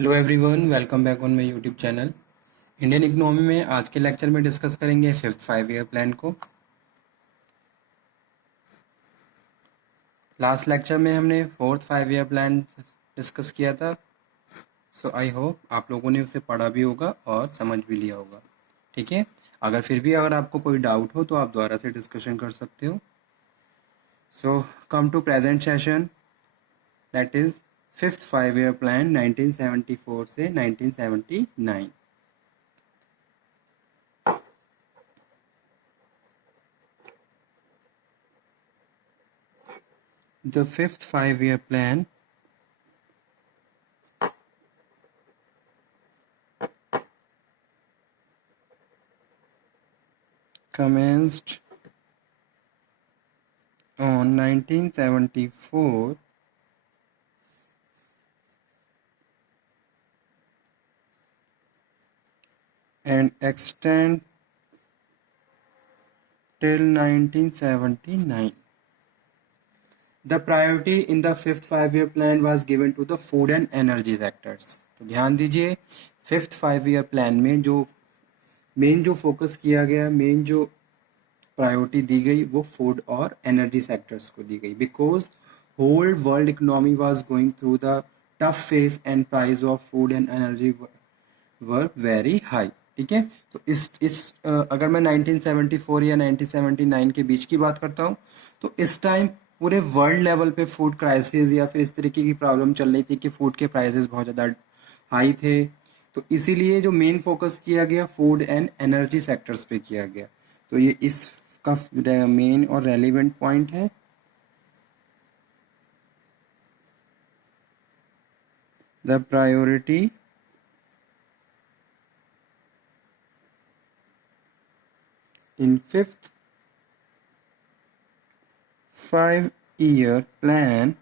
Hello everyone, welcome back on my YouTube channel. Indian economy में आज के lecture में डिस्कस करेंगे फिफ्थ 5 ईयर प्लान को। लास्ट लेक्चर में हमने फोर्थ 5 ईयर प्लान डिस्कस किया था। सो आई होप आप लोगों ने उसे पढ़ा भी होगा और समझ भी लिया होगा। ठीक है, अगर आपको कोई डाउट हो तो आप दोबारा से डिस्कशन कर सकते हो। So come to present session, that is fifth 5 year plan 1974 से 1979। The fifth 5 year plan commenced on 1974 and extend till 1979. The priority in the fifth 5 year plan was given to the food and energy sectors. तो ध्यान दीजिए, fifth 5 year plan में जो main जो focus किया गया, main जो प्रायोरिटी दी गई वो फूड और एनर्जी सेक्टर्स को दी गई, because whole world economy was going through the tough phase and price of food and energy were very high. ठीक है, तो इस अगर मैं 1974 या 1979 के बीच की बात करता हूँ तो इस टाइम पूरे वर्ल्ड लेवल पे फूड क्राइसिस या फिर इस तरीके की प्रॉब्लम चल रही थी कि फूड के प्राइसेस बहुत ज़्यादा हाई थे। तो इसीलिए जो मेन फोकस किया गया फूड एंड एनर्जी सेक्टर्स पे किया गया। तो ये इसका मेन और रेलिवेंट पॉइंट है। The priority in fifth 5 year plan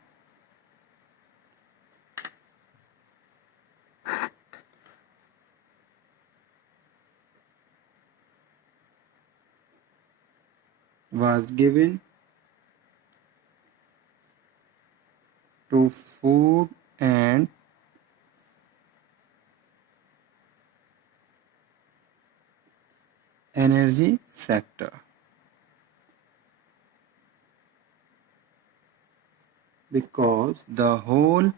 was given to food and energy sector, because the whole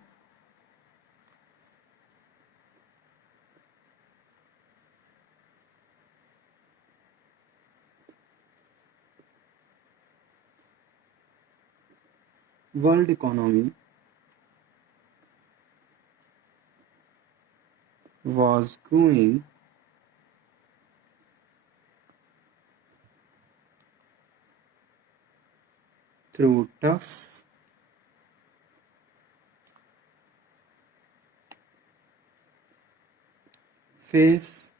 world economy was going through tough phase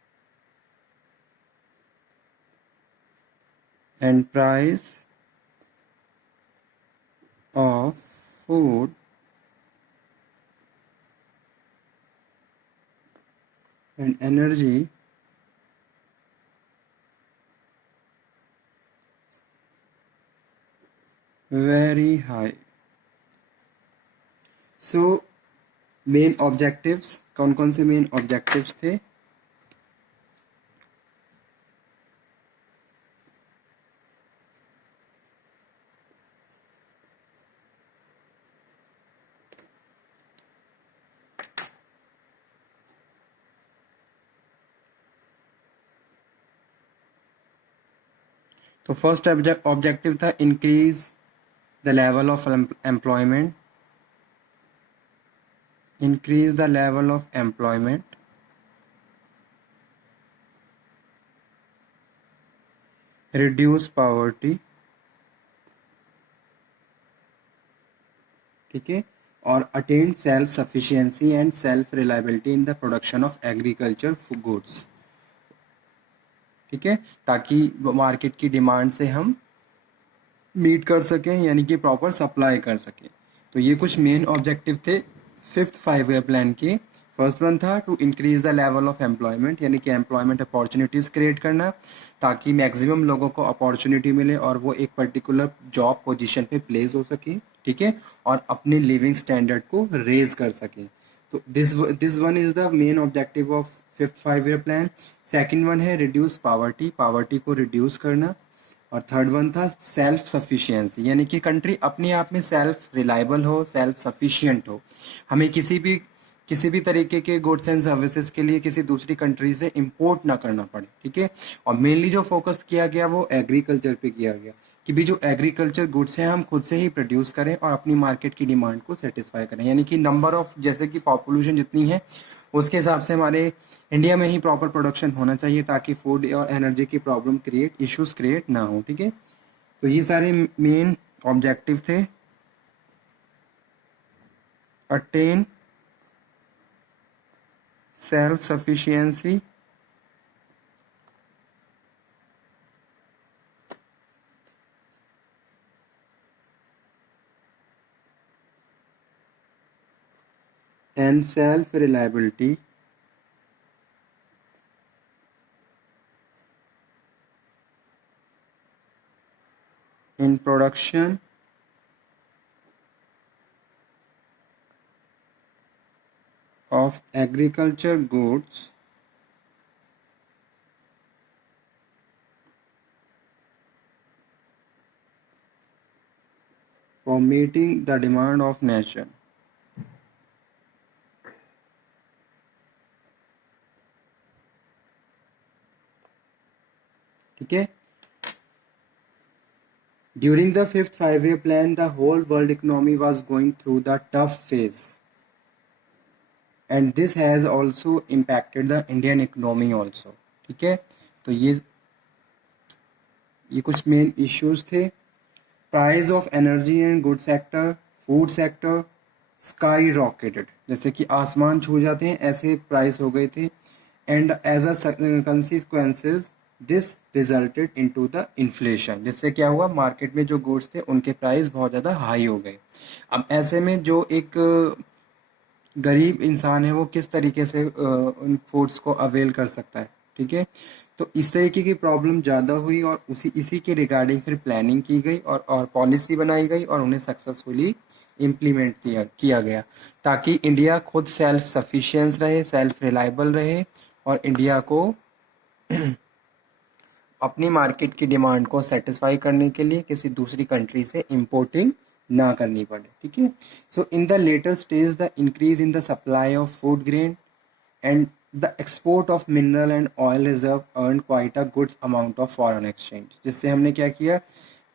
and price of food and energy very high. So main objectives कौन कौन से main objectives थे? तो first objective था increase the level of employment, increase the level of employment, reduce poverty, ठीक है, और attain self sufficiency and self reliability in the production of agriculture goods। ठीक है, ताकि मार्केट की डिमांड से हम मीट कर सकें, यानी कि प्रॉपर सप्लाई कर सकें। तो ये कुछ मेन ऑब्जेक्टिव थे फिफ्थ 5 ईयर प्लान के। फर्स्ट वन था to increase the level of employment, यानी कि एम्प्लॉयमेंट अपॉर्चुनिटीज़ क्रिएट करना ताकि मैक्सिमम लोगों को अपॉर्चुनिटी मिले और वो एक पर्टिकुलर जॉब पोजीशन पे प्लेस हो सके। ठीक है, और अपने लिविंग स्टैंडर्ड को रेज कर सकें। तो this one is the main objective of fifth 5 year plan. Second one है रिड्यूस पावर्टी, पावर्टी को रिड्यूस करना। और थर्ड वन था सेल्फ सफिशिएंसी, यानी कि कंट्री अपने आप में सेल्फ रिलायबल हो, सेल्फ सफिशिएंट हो, हमें किसी भी तरीके के गुड्स एंड सर्विसेज के लिए किसी दूसरी कंट्री से इंपोर्ट ना करना पड़े, ठीक है। और मेनली जो फोकस किया गया वो एग्रीकल्चर पे किया गया कि भी जो एग्रीकल्चर गुड्स हैं हम खुद से ही प्रोड्यूस करें और अपनी मार्केट की डिमांड को सेटिस्फाई करें, यानी कि नंबर ऑफ, जैसे कि पॉपुलेशन जितनी है उसके हिसाब से हमारे इंडिया में ही प्रॉपर प्रोडक्शन होना चाहिए ताकि फूड और एनर्जी की प्रॉब्लम इश्यूज क्रिएट ना हो, ठीक है। तो ये सारे मेन ऑब्जेक्टिव थे। Attain self sufficiency, and self reliability in production of agriculture goods for meeting the demand of nation। ठीक है। During the fifth 5 year plan, the whole world economy was going through the tough phase, and this has also impacted the Indian economy also। ठीक है। तो ये कुछ main issues थे। Price of energy and good sector, food sector sky rocketed, जैसे कि आसमान छू जाते हैं ऐसे प्राइस हो गए थे। And as a consequences this resulted into the inflation, जिससे क्या हुआ, मार्केट में जो गुड्स थे उनके प्राइस बहुत ज़्यादा हाई हो गए। अब ऐसे में जो एक गरीब इंसान है वो किस तरीके से उन फूड्स को अवेल कर सकता है, ठीक है। तो इस तरीके की प्रॉब्लम ज़्यादा हुई और इसी के रिगार्डिंग फिर प्लानिंग की गई और पॉलिसी बनाई गई और उन्हें सक्सेसफुली इम्प्लीमेंट किया गया ताकि इंडिया खुद सेल्फ सफिशिएंस रहे, सेल्फ रिलायबल रहे और इंडिया को अपनी मार्केट की डिमांड को सेटिस्फाई करने के लिए किसी दूसरी कंट्री से इंपोर्टिंग ना करनी पड़े, ठीक है। So in the later stage the increase in the supply of food grain and the export of mineral and oil reserve earn quite a good amount of foreign exchange, जिससे हमने क्या किया,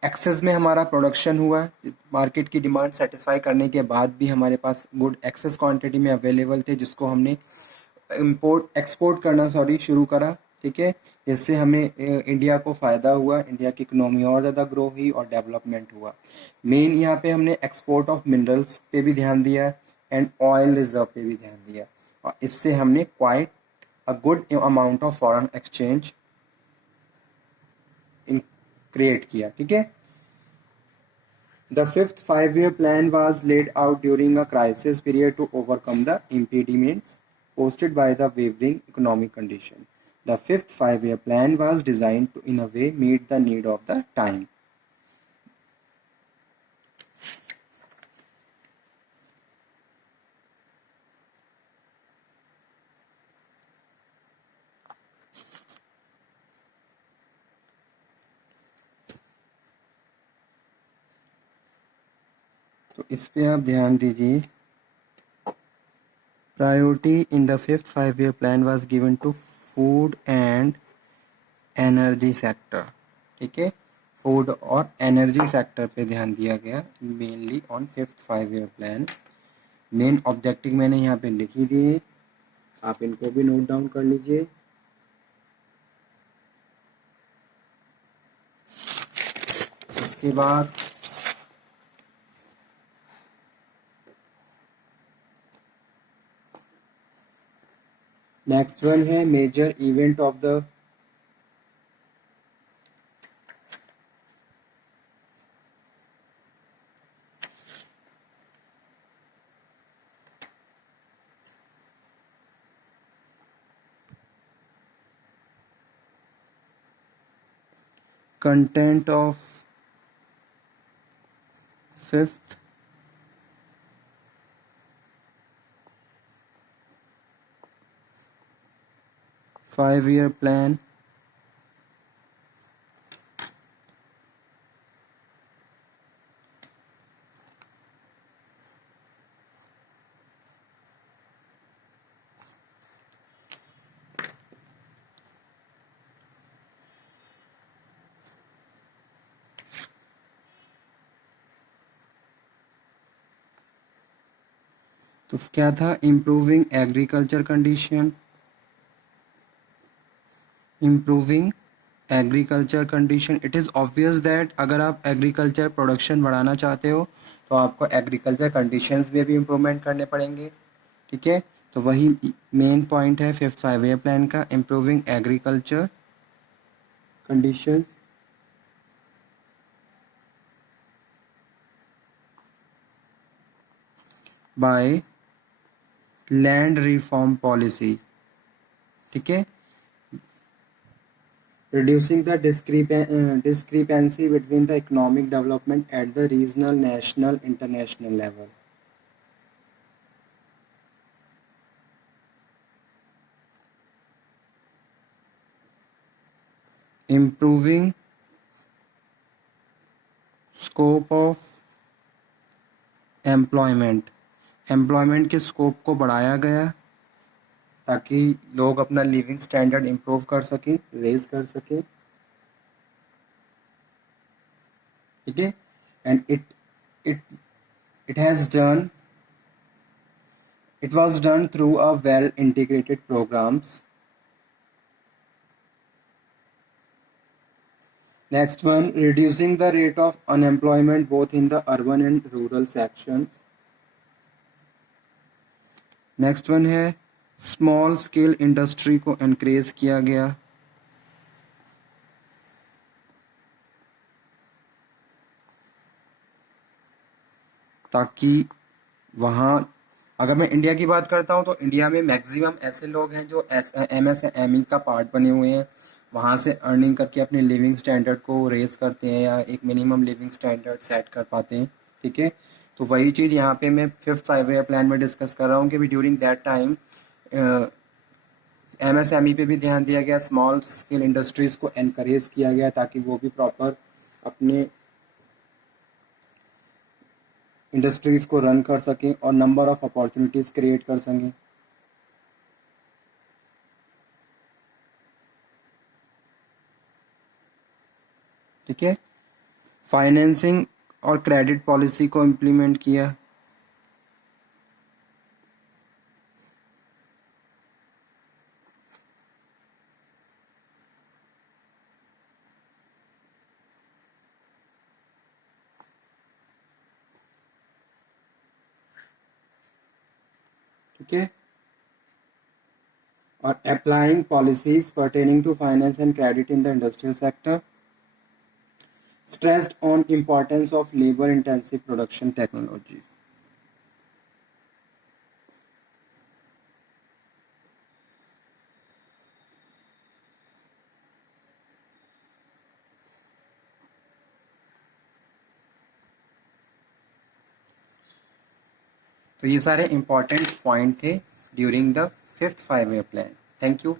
एक्सेस में हमारा प्रोडक्शन हुआ, market की demand satisfy करने के बाद भी हमारे पास गुड एक्सेस क्वांटिटी में अवेलेबल थे, जिसको हमने एक्सपोर्ट करना शुरू करा, ठीक है। इससे हमें इंडिया को फ़ायदा हुआ, इंडिया की इकोनॉमी और ज़्यादा ग्रो हुई और डेवलपमेंट हुआ। मेन यहाँ पे हमने एक्सपोर्ट ऑफ मिनरल्स पे भी ध्यान दिया एंड ऑयल रिजर्व पे भी ध्यान दिया और इससे हमने quite a good amount of foreign exchange create किया, ठीक है। The fifth 5 year plan was laid out during a crisis period to overcome the impediments posed by the wavering economic condition. The fifth 5 year plan was designed to, in a way, meet the need of the time. तो इस पे आप ध्यान दीजिए। Priority in the fifth 5 year plan was given to food and energy sector, ठीक है। Food और energy sector पे ध्यान दिया गया mainly on fifth 5 year plan. Main objective मैंने यहाँ पे लिख ही दिए, आप इनको भी नोट डाउन कर लीजिए। इसके बाद नेक्स्ट वन है major event of the content of fifth 5-year plan तो क्या था, improving agriculture condition, improving agriculture condition. It is obvious that अगर आप एग्रीकल्चर प्रोडक्शन बढ़ाना चाहते हो तो आपको एग्रीकल्चर कंडीशंस में भी इम्प्रूवमेंट करने पड़ेंगे, ठीक है। तो वही मेन पॉइंट है फिफ्थ 5-year प्लान का, improving agriculture conditions by land reform policy, ठीक है। reducing the discrepancy between the economic development at the regional, national, international level. Improving scope of employment, employment के स्कोप को बढ़ाया गया ताकि लोग अपना लिविंग स्टैंडर्ड इम्प्रूव कर सकें, रेज कर सकें, ठीक है। And it it has done it was done through a well integrated programs. Next one, reducing the rate of unemployment both in the urban and rural sections. Next one है small scale industry को encourage किया गया, ताकि वहाँ, अगर मैं India की बात करता हूँ तो इंडिया में मैक्सिमम ऐसे लोग हैं जो MSME का पार्ट बने हुए हैं, वहाँ से अर्निंग करके अपने लिविंग स्टैंडर्ड को रेज करते हैं या एक मिनिमम लिविंग स्टैंडर्ड सेट कर पाते हैं, ठीक है। तो वही चीज़ यहाँ पे मैं फिफ्थ 5-year प्लान में डिस्कस कर रहा हूँ कि ड्यूरिंग दैट टाइम MSME पे भी ध्यान दिया गया, स्मॉल स्केल इंडस्ट्रीज़ को एनकरेज किया गया ताकि वो भी प्रॉपर अपने इंडस्ट्रीज़ को रन कर सकें और नंबर ऑफ अपॉर्चुनिटीज़ क्रिएट कर सकें, ठीक है। फाइनेंसिंग और क्रेडिट पॉलिसी को इम्प्लीमेंट किया, ठीक है। और applying policies pertaining to finance and credit in the industrial sector, stressed on importance of labor intensive production technology. तो ये सारे इंपॉर्टेंट पॉइंट थे during the fifth 5-year plan. Thank you.